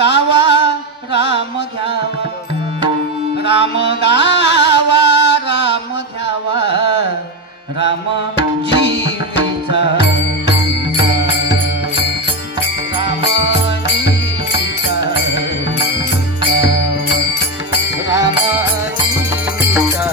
गावा राम घ्यावा, राम गावा राम घ्यावा, राम जीवीचा राम जीवीचा राम जीवीचा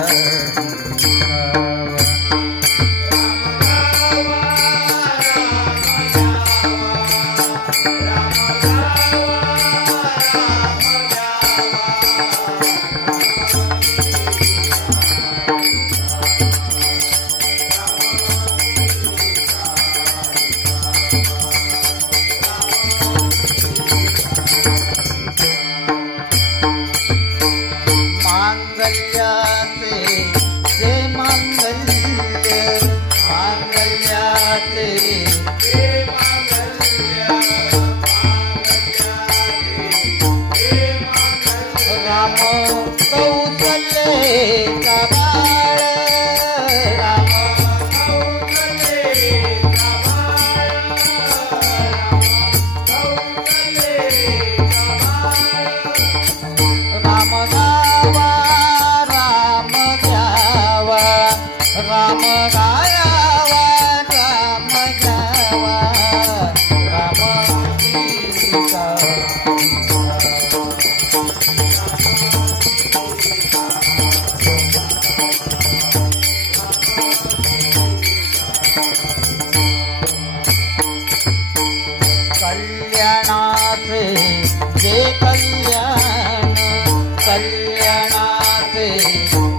कल्याणाचे जे कल्याण, कल्याणाचे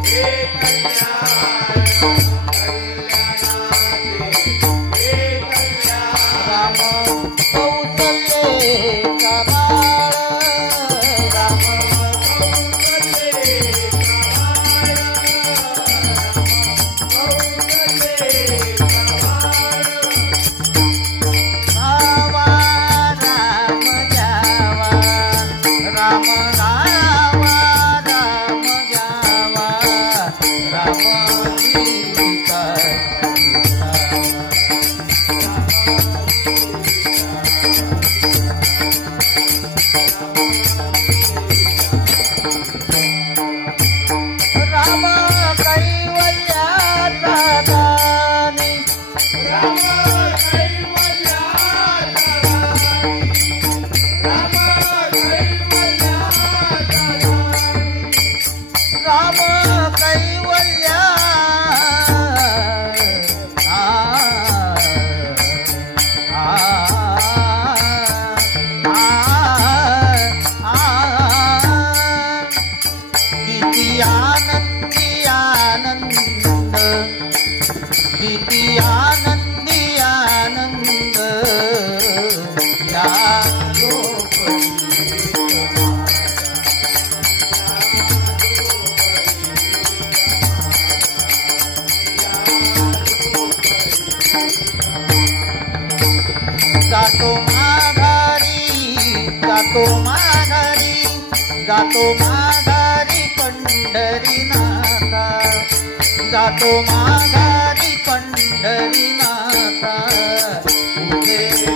जे कल्याण, राम कौशल्येचा बाळ, राम कौशल्येचा आनंदी आनंद या जातो माघारी, जातो माघारी, जातो माघारी पंढरीनाथा, जातो माघारी पंढरीनाथा, तुझे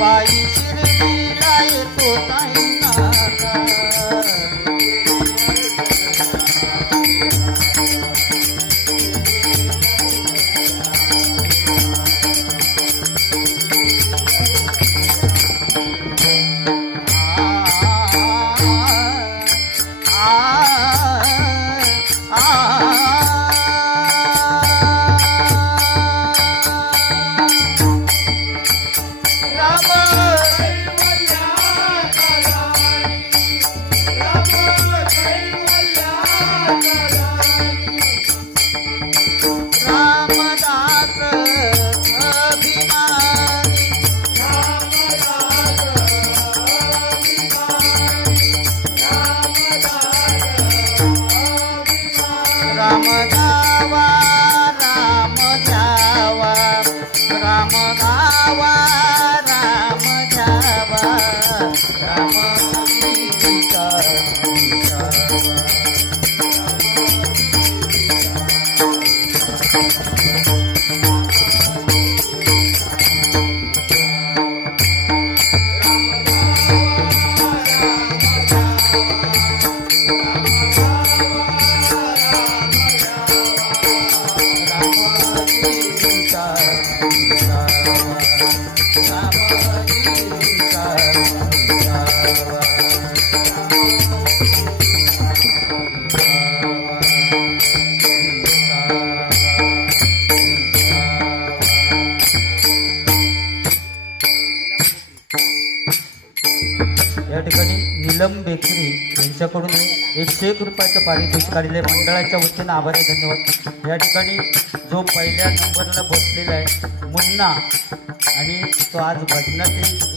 बाई शिर्डीला येतो ताईना नीलम बेकरी यांच्याकडून 101 रुपयाचं पारितोषिक आलेले मंडळाच्या वतीनं आभार आहे, धन्यवाद। या ठिकाणी जो पहिल्या नंबरला बसलेला आहे मुन्ना आणि तो आज भजनात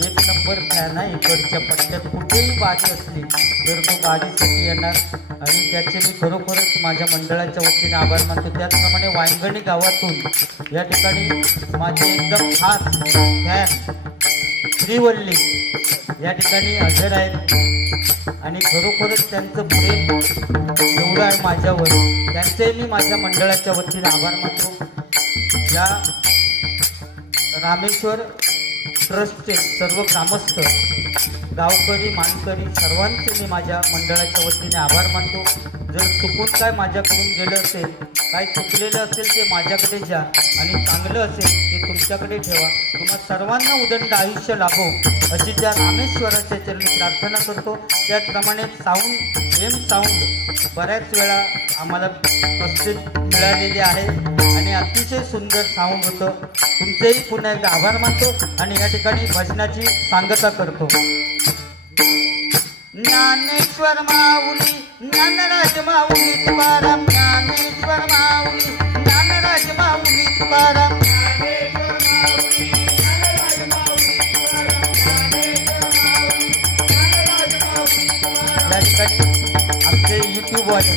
1 नंबर फॅन आहे। इकडच्या पट्ट्यात कुठेही बाजी असली तर तो बाजीसाठी येणार आणि त्याचे मी खरोखरच माझ्या मंडळाच्या वतीने आभार मानतो। त्याचप्रमाणे वांगणी गावातून या ठिकाणी माझे एकदम खास फॅन श्रीवल्ली या ठिकाणी हजर आहेत आणि खरोखरच त्यांचं प्रेम एवढं आहे माझ्यावर, त्यांचे मी माझ्या मंडळाच्या वतीने आभार मानतो। या रामेश्वर ट्रस्टचे सर्व ग्रामस्थ गावकरी मानकरी सर्वांचे मी माझ्या मंडळाच्या वतीने आभार मानतो। जर चुकून काय माझ्याकडून गेलं असेल, काय चुकलेलं असेल ते माझ्याकडे द्या आणि चांगलं असेल ते तुमच्याकडे ठेवा। तुम्हा सर्वांना उदंड आयुष्य लाभो अशी त्या रामेश्वराच्या चरणी प्रार्थना करतो। त्याचप्रमाणे साऊंड बऱ्याच वेळा आम्हाला कष्ट मिळालेले आहे आणि अतिशय सुंदर साऊंड होतं। तुमचेही पुन्हा एकदा आभार मानतो आणि या ठिकाणी भजनाची सांगता करतो। ज्ञानेश्वर माऊली ज्ञानराज माऊली तुकाराम, ज्ञानेश्वर माऊली ज्ञानराज माऊली तुकाराम, या ठिकाणी आमचे यूट्यूबवाले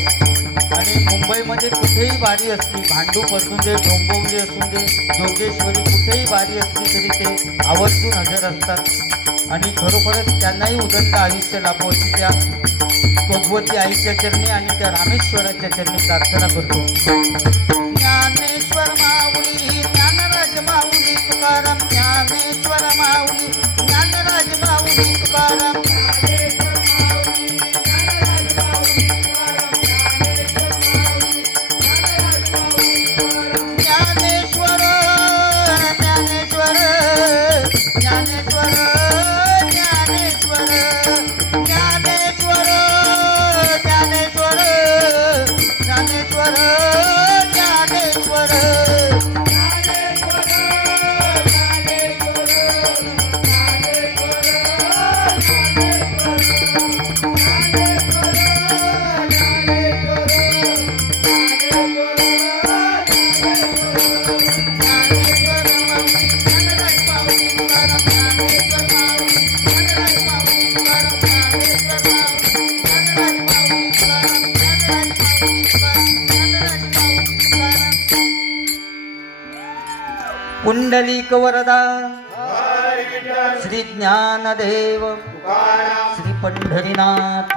आणि मुंबईमध्ये कुठेही बारी असली, भांडूप असू दे, डोंबिवली असू दे, जोगेश्वरी कुठेही बारी असली तरी ते आवर्जून हजर असतात आणि खरोखरच त्यांनाही उदंड आयुष्य लाभो अशी त्या भगवती आईच्या चरणी आणि त्या रामेश्वराच्या चरणी प्रार्थना करतो। ज्ञानेश्वर माऊली ज्ञानराज माऊली तुकाराम, ज्ञानेश्वर माऊली ज्ञानराज माऊली तुकाराम, पुंडलिक वरदा श्री ज्ञानदेव श्री पंढरीनाथ